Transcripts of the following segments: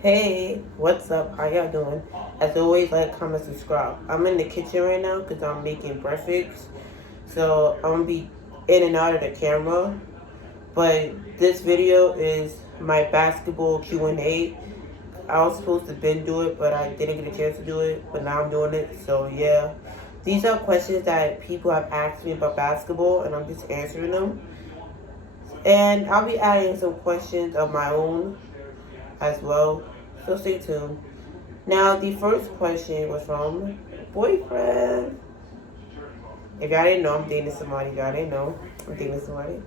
Hey, what's up? How y'all doing? As always, like, comment, subscribe. I'm in the kitchen right now because I'm making breakfast. So I'm gonna be in and out of the camera. But this video is my basketball Q&A. I was supposed to been do it, but I didn't get a chance to do it. But now I'm doing it. So yeah, these are questions that people have asked me about basketball, and I'm just answering them. And I'll be adding some questions of my own as well. So stay tuned. Now, the first question was from boyfriend. If y'all didn't know, I'm dating somebody. If y'all didn't know, I'm dating somebody.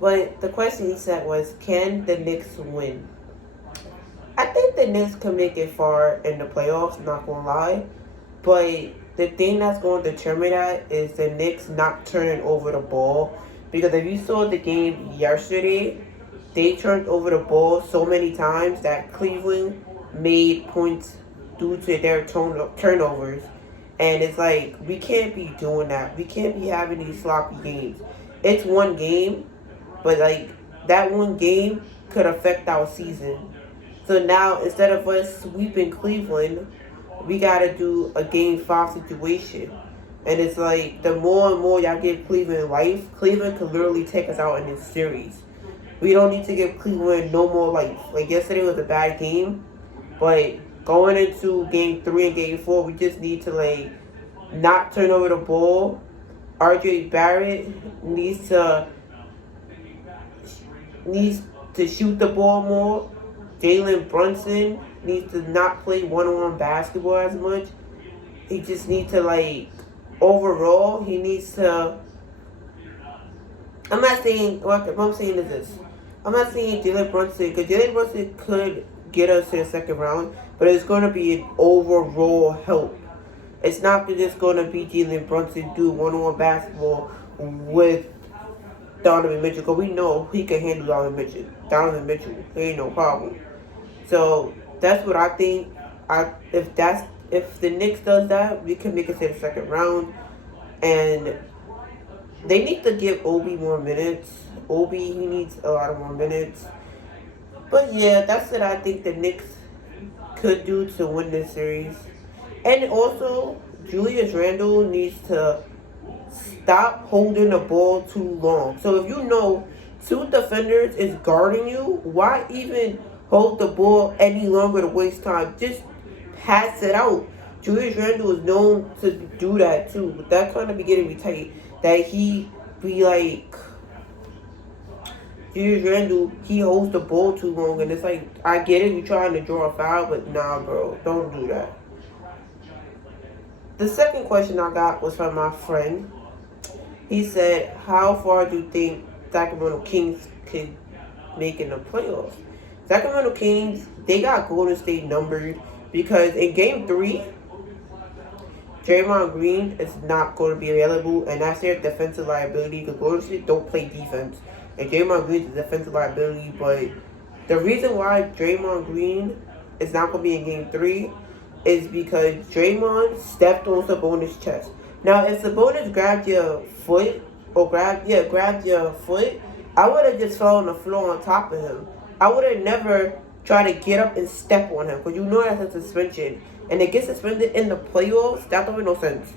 But the question he said was, can the Knicks win? I think the Knicks can make it far in the playoffs, not gonna lie. But the thing that's going to determine that is the Knicks not turning over the ball. Because if you saw the game yesterday, they turned over the ball so many times that Cleveland made points due to their turnovers. And it's like, we can't be doing that. We can't be having these sloppy games. It's one game, but like that one game could affect our season. So now instead of us sweeping Cleveland, we gotta do a game five situation. And it's like the more and more y'all give Cleveland life, Cleveland could literally take us out in this series. We don't need to give Cleveland no more life. Like yesterday was a bad game, but going into game three and game four, we just need to like not turn over the ball. RJ Barrett needs to shoot the ball more. Jalen Brunson needs to not play one-on-one basketball as much. He just needs to like overall. He needs to. I'm not saying what I'm saying is this. I'm not saying Jalen Brunson because Jalen Brunson could get us to the second round, but it's going to be an overall help. It's not just going to be Jalen Brunson do one-on-one basketball with Donovan Mitchell because we know he can handle Donovan Mitchell. Donovan Mitchell, there ain't no problem. So that's what I think. If the Knicks does that, we can make it to the second round, and they need to give Obi more minutes. Obi, he needs a lot of more minutes. But yeah, that's what I think the Knicks could do to win this series. And also, Julius Randle needs to stop holding the ball too long. So if you know two defenders is guarding you, why even hold the ball any longer to waste time? Just pass it out. Julius Randle is known to do that too, but that kind of be getting me tight. That he be like, Julius Randle, he holds the ball too long, and it's like, I get it, you trying to draw a foul, but nah, bro, don't do that. The second question I got was from my friend. He said, how far do you think Sacramento Kings could make in the playoffs? Sacramento Kings, they got Golden State numbered because in game three, Draymond Green is not going to be available, and that's their defensive liability because Golden State don't play defense. And Draymond Green is a defensive liability, but the reason why Draymond Green is not going to be in game three is because Draymond stepped on Sabonis' chest. Now, if Sabonis grabbed your foot, or grabbed your foot, I would have just fell on the floor on top of him. I would have never tried to get up and step on him, because you know that's a suspension. And it gets suspended in the playoffs, that don't make no sense.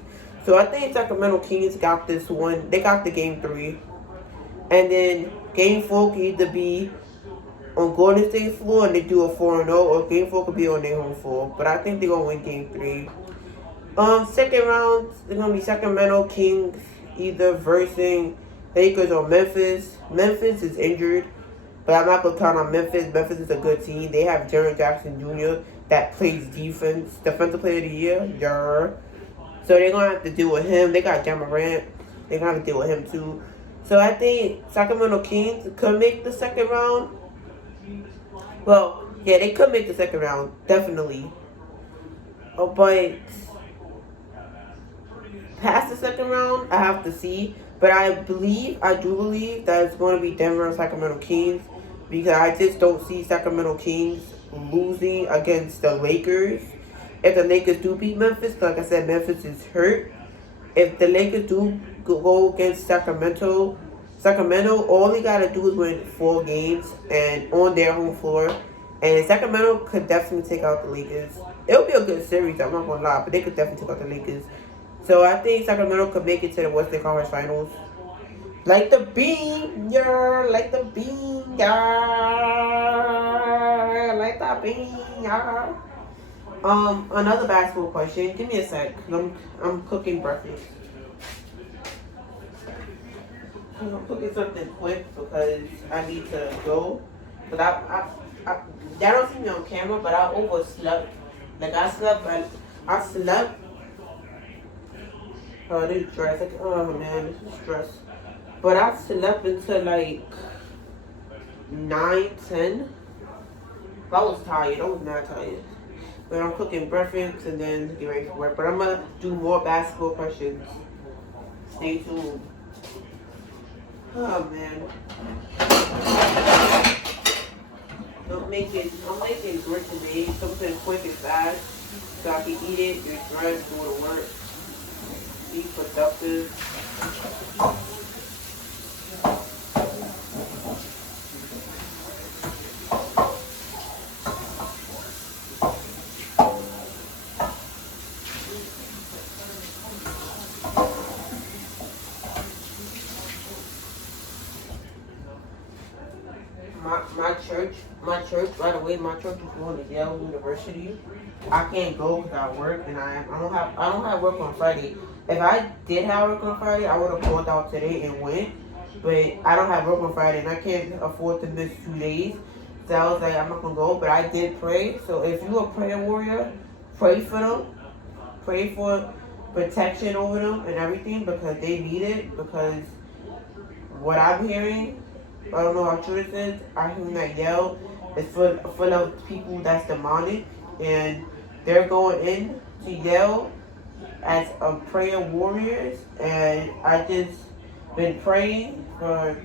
So I think Sacramento Kings got this one. They got the game three. And then game four can either be on Golden State floor and they do a 4-0, or game four could be on their home floor. But I think they're gonna win game three. Second round, it's gonna be Sacramento Kings either versing Lakers or Memphis. Memphis is injured, but I'm not gonna count on Memphis. Memphis is a good team. They have Jaren Jackson Jr. that plays defense, defensive player of the year. Yeah. So they're gonna have to deal with him. They got Ja Morant. They're gonna have to deal with him too. So I think Sacramento Kings could make the second round. Well, yeah, they could make the second round, definitely. Oh, but past the second round, I have to see. But I do believe that it's going to be Denver and Sacramento Kings because I just don't see Sacramento Kings losing against the Lakers. If the Lakers do beat Memphis, like I said, Memphis is hurt. If the Lakers do go against Sacramento, all they got to do is win 4 games and on their home floor. And Sacramento could definitely take out the Lakers. It'll be a good series, I'm not gonna lie, but they could definitely take out the Lakers. So I think Sacramento could make it to the Western Conference Finals. Like the bean, yeah, like the bean, yeah, like the bean, yeah. Another basketball question. Give me a sec. I'm cooking breakfast. I'm cooking something quick because I need to go. But y'all don't see me on camera, but I overslept. Like I slept. Oh, this is stress. Like, oh man, this is stress. But I slept until like 9, 10. I was tired. I was not tired. But I'm cooking breakfast and then get ready for work. But I'm gonna do more basketball questions. Stay tuned. Oh man. I'm making grits and eggs, something quick and fast. So I can eat it, get dressed, go to work, be productive. My church, by the way, my church is going to Yale University. I can't go because I work and I don't have work on Friday. If I did have work on Friday, I would have pulled out today and went. But I don't have work on Friday and I can't afford to miss 2 days. So I was like, I'm not gonna go. But I did pray. So if you're a prayer warrior, pray for them. Pray for protection over them and everything because they need it. Because what I'm hearing, I don't know how true this is. I hear that Yale is full of people that's demonic, and they're going in to Yale as prayer warriors. And I just been praying for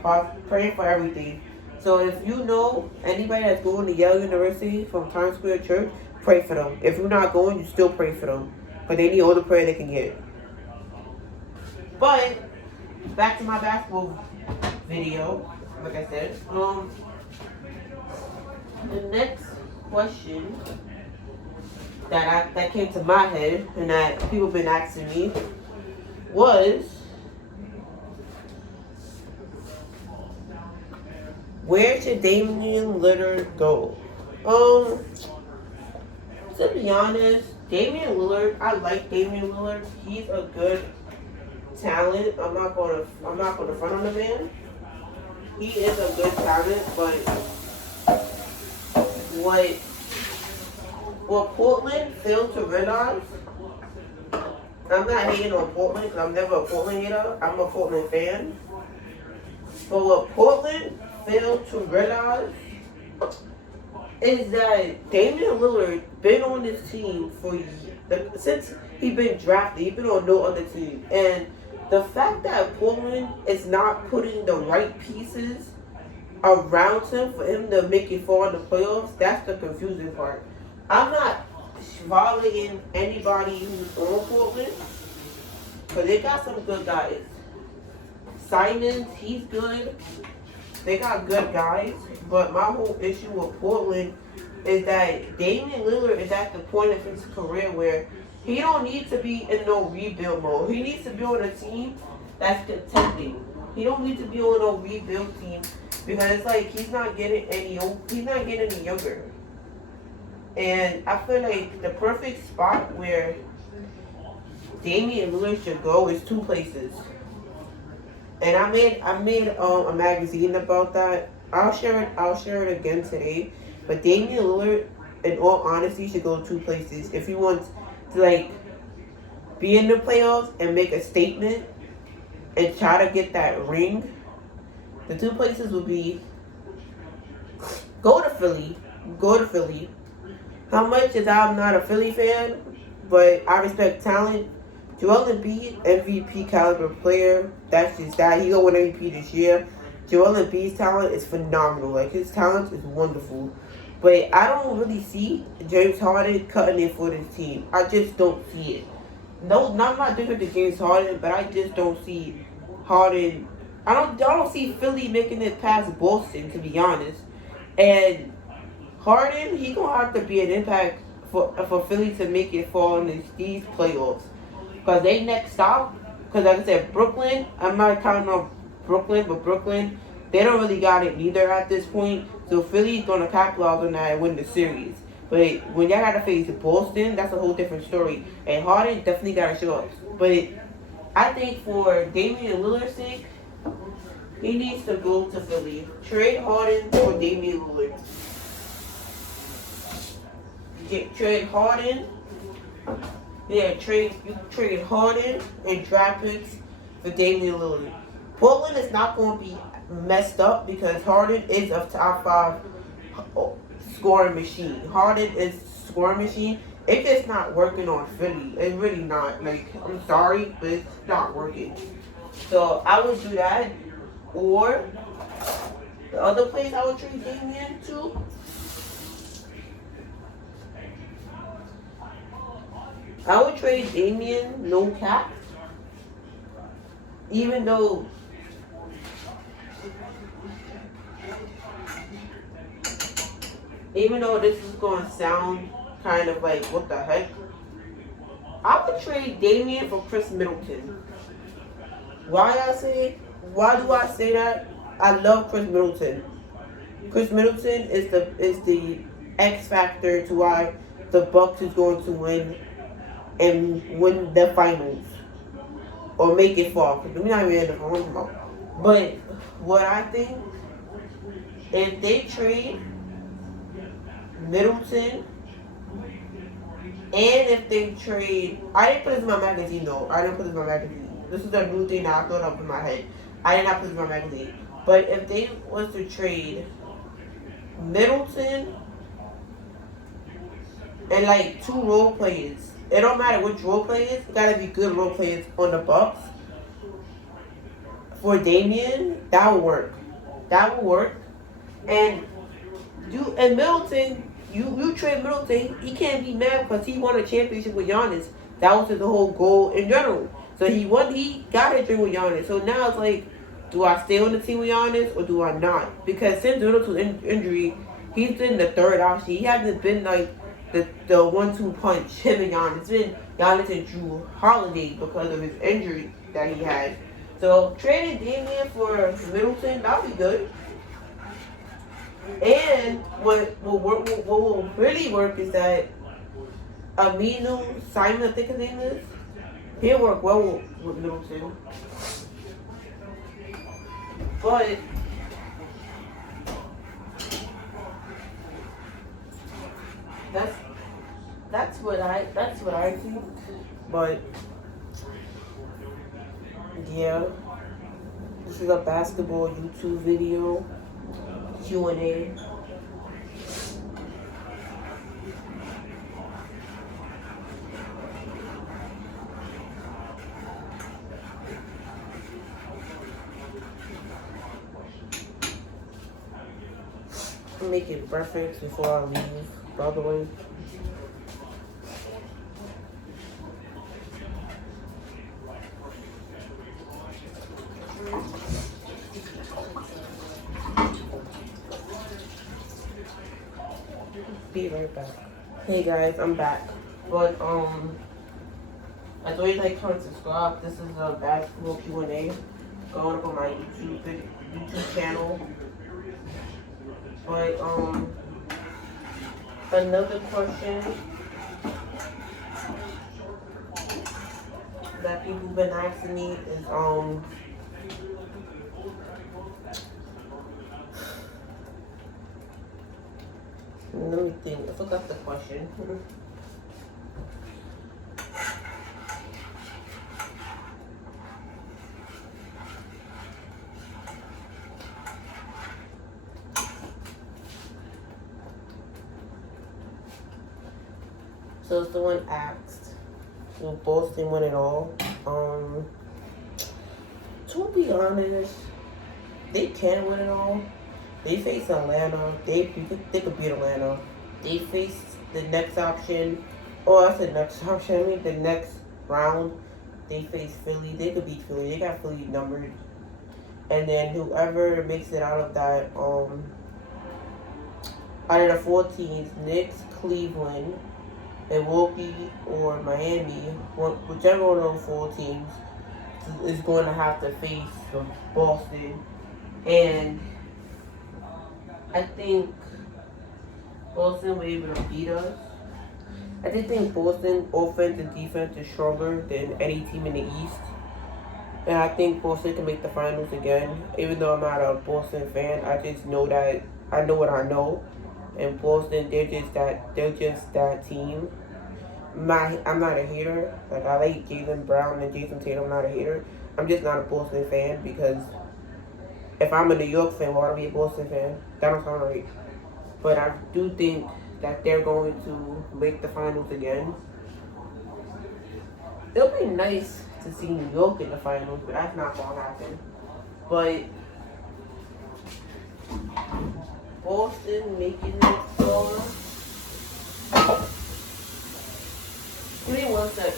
everything. So if you know anybody that's going to Yale University from Times Square Church, pray for them. If you're not going, you still pray for them, but they need all the prayer they can get. But back to my basketball video. Like I said, the next question that came to my head and that people been asking me was, where should Damian Lillard go? To be honest, Damian Lillard, I like Damian Lillard. He's a good talent. I'm not gonna front on the man. He is a good talent, but what Portland failed to realize, I'm not hating on Portland because I'm never a Portland hater. I'm a Portland fan. But what Portland failed to realize is that Damian Lillard been on this team since he been drafted. He's been on no other team, and the fact that Portland is not putting the right pieces around him for him to make it far in the playoffs, that's the confusing part. I'm not violating anybody who's on Portland, because they got some good guys. Simons, he's good. They got good guys, but my whole issue with Portland is that Damian Lillard is at the point of his career where he don't need to be in no rebuild mode. He needs to be on a team that's contending. He don't need to be on no rebuild team because it's like he's not getting any younger. And I feel like the perfect spot where Damian Lillard should go is 2 places. And I made a magazine about that. I'll share it again today. But Damian Lillard, in all honesty, should go 2 places if he wants to be in the playoffs and make a statement and try to get that ring. The 2 places would be go to Philly. How much as I'm not a Philly fan, but I respect talent. Joel Embiid, MVP caliber player. That's just that. He gonna win MVP this year. Joel Embiid's talent is phenomenal. His talent is wonderful. But I don't really see James Harden cutting it for this team. I just don't see it. No, not different than James Harden, but I just don't see Harden. I don't see Philly making it past Boston, to be honest. And Harden, he gonna have to be an impact for Philly to make it fall in these playoffs. Because they next stop, because like I said, Brooklyn, I'm not counting on Brooklyn, but Brooklyn, they don't really got it either at this point. So Philly's going to capitalize on that and win the series. But when y'all got to face Boston, that's a whole different story. And Harden definitely got to show up. But I think for Damian Lillard's sake, he needs to go to Philly. Trade Harden for Damian Lillard. Trade Harden. Yeah, trade Harden and draft picks for Damian Lillard. Portland is not going to be messed up because Harden is a top 5 scoring machine. Harden is scoring machine. It's just not working on Philly. It's really not. Like, I'm sorry, but it's not working. So I would do that. Or the other place I would trade Damian to. I would trade Damian no cap. Even though this is going to sound kind of like, what the heck? I would trade Damian for Chris Middleton. Why do I say that? I love Chris Middleton. Chris Middleton is the X factor to why the Bucks is going to win and win the finals. Or make it far. Because we're not even in the finals. But what I think, if they trade Middleton, and if they trade, I didn't put this in my magazine though. This is a new thing that I thought up in my head. I did not put this in my magazine. But if they was to trade Middleton and like 2 role players, it don't matter which role players, it gotta be good role players on the Bucks. For Damian, that would work. And Middleton, you trade Middleton, he can't be mad because he won a championship with Giannis. That was the whole goal in general. So he got a dream with Giannis. So now it's like, do I stay on the team with Giannis or do I not? Because since Middleton's injury, he's been the third option. He hasn't been like the 1-2 punch, him and Giannis. It's been Giannis and Drew Holiday because of his injury that he had. So trading Damian for Middleton, that would be good. And what will really work is that Aminu Simon, I think his name is, he'll work well with Middleton. But that's what I think. But yeah, this is a basketball YouTube video Q&A. I'm making breakfast before I leave, by the way. Be right back. Hey guys, I'm back. But as always, like, comment, subscribe. This is a basketball Q&A going up on my YouTube channel. But another question that people have been asking me is let me think. I forgot the question. So someone asked, will Boston win it all? To be honest, they can win it all. They face Atlanta. They could beat Atlanta. They face the next option. Oh, I said next option. I mean the next round. They face Philly. They could beat Philly. They got Philly numbered. And then whoever makes it out of that Out of the 4 teams, Knicks, Cleveland, Milwaukee, or Miami, whichever one of those 4 teams is going to have to face Boston. And I think Boston will be able to beat us. I just think Boston offense and defense is stronger than any team in the East. And I think Boston can make the finals again. Even though I'm not a Boston fan, I just know that I know what I know. And Boston, they're just that team. I'm not a hater. Like I like Jaylen Brown and Jason Tatum. I'm not a hater. I'm just not a Boston fan because if I'm a New York fan, why would I be a Boston fan? That don't sound right. But I do think that they're going to make the finals again. It'll be nice to see New York in the finals, but that's not gonna happen. But Boston making it far. Give me 1 sec.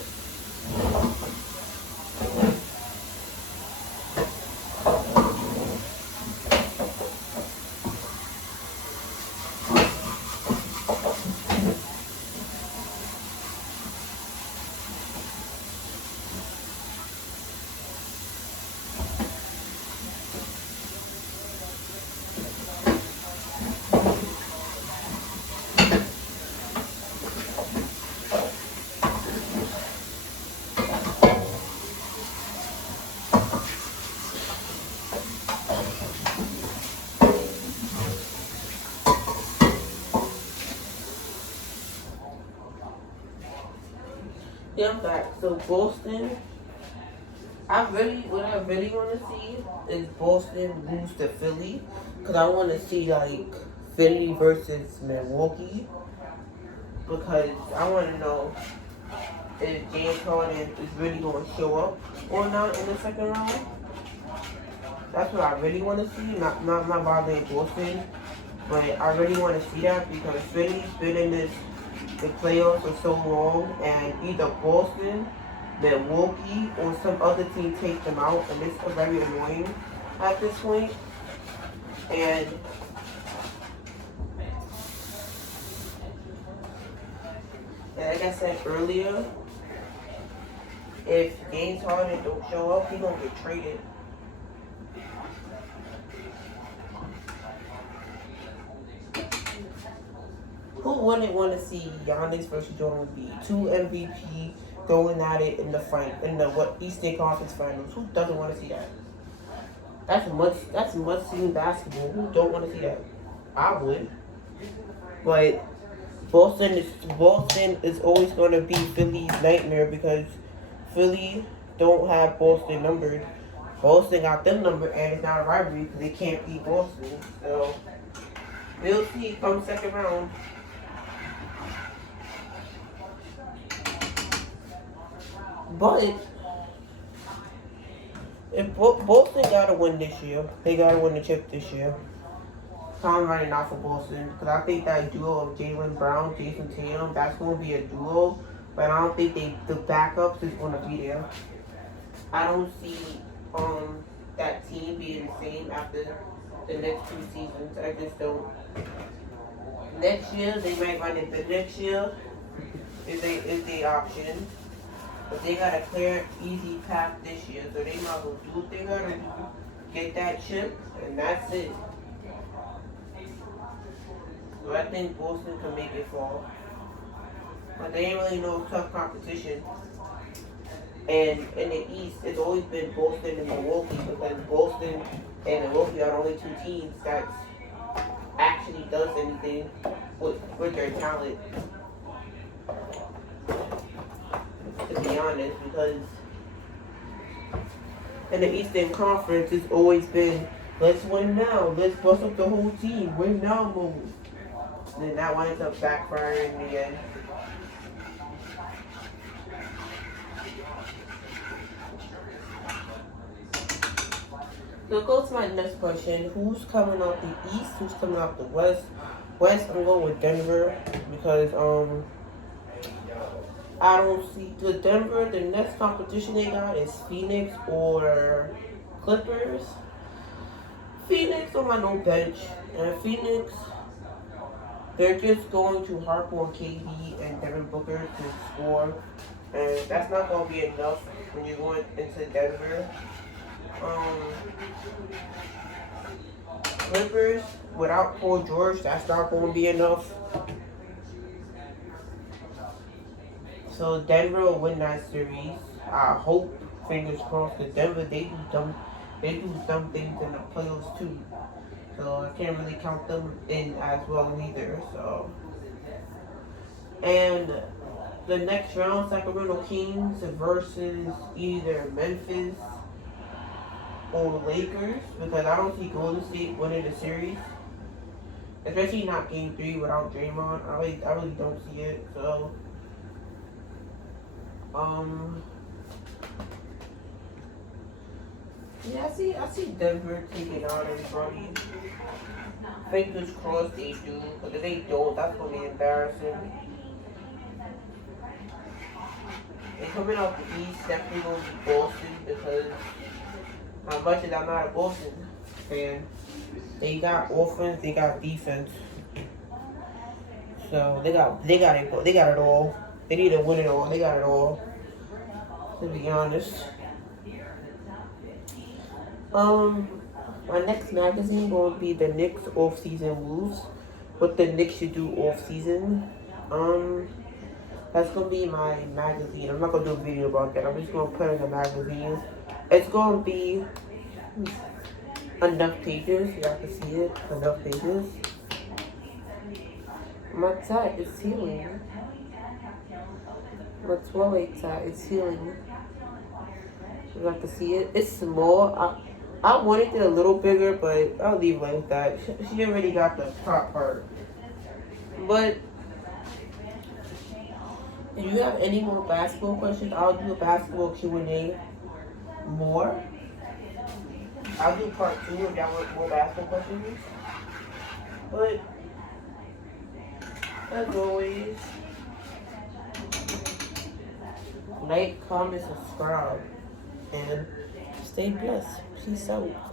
Yeah, I'm back. So Boston, what I really want to see is Boston lose to Philly, cause I want to see like Philly versus Milwaukee, because I want to know if James Harden is really going to show up or not in the second round. That's what I really want to see. Not bothering Boston, but I really want to see that because Philly's been in the playoffs for so long, and either Boston, Milwaukee, or some other team takes them out, and it's very annoying at this point. And like I said earlier, if James Harden don't show up, he's gonna get traded. Who wouldn't want to see Giannis versus Joel Embiid, 2 MVP going at it in the Eastern Conference Finals? Who doesn't want to see that? That's must-see basketball. Who don't want to see that? I would, but Boston is always going to be Philly's nightmare because Philly don't have Boston numbered. Boston got them numbered, and it's not a rivalry because they can't beat Boston. So we'll see come second round. But if Boston gotta win this year, they gotta win the chip this year. So I'm running out for Boston because I think that duo of Jaylen Brown, Jason Tatum, that's gonna be a duo. But I don't think the backups is gonna be there. I don't see that team being the same after the next 2 seasons. I just don't. Next year they might run it, but next year is the option. But they got a clear, easy path this year, so they might as well do what they gotta do, get that chip, and that's it. So I think Boston can make it far. But they ain't really no tough competition. And in the East, it's always been Boston and Milwaukee because Boston and Milwaukee are the only 2 teams that actually does anything with their talent. To be honest, because in the Eastern Conference, it's always been, let's win now, let's bust up the whole team, win now move. And then that winds up backfiring in the end. So go to my next question. Who's coming out the East? Who's coming out the West? West, I'm going with Denver because I don't see the Denver. The next competition they got is Phoenix or Clippers. Phoenix on my no bench, and Phoenix They're just going to harp on KD and Devin Booker to score, and that's not going to be enough when you're going into Denver. Um, Clippers without Paul George, that's not going to be enough. So Denver will win that series. I hope, fingers crossed, that Denver they do some things in the playoffs too. So I can't really count them in as well either. So and the next round, Sacramento Kings versus either Memphis or Lakers, because I don't see Golden State winning the series, especially not Game 3 without Draymond. I really don't see it. So yeah, I see Denver taking out everybody. Fingers crossed they do, but if they don't, that's gonna be embarrassing. They coming out the East, definitely gonna be Boston, because as much as I'm not a Boston fan, they got offense, they got defense. So they got it all. They need to win it all. They got it all. To be honest. My next magazine will be the Knicks off-season moves. What the Knicks should do off-season. That's gonna be my magazine. I'm not gonna do a video about that. I'm just gonna put it in a magazine. It's gonna be enough pages. You have to see it. Enough pages. My tie is healing. My 12 tie is healing. You have to see it. It's small. I wanted it a little bigger, but I'll leave it like that. She already got the top part. But if you have any more basketball questions, I'll do a basketball Q&A more. I'll do part 2 if y'all want more basketball questions. But as always, like, comment, subscribe, and stay blessed. Peace out.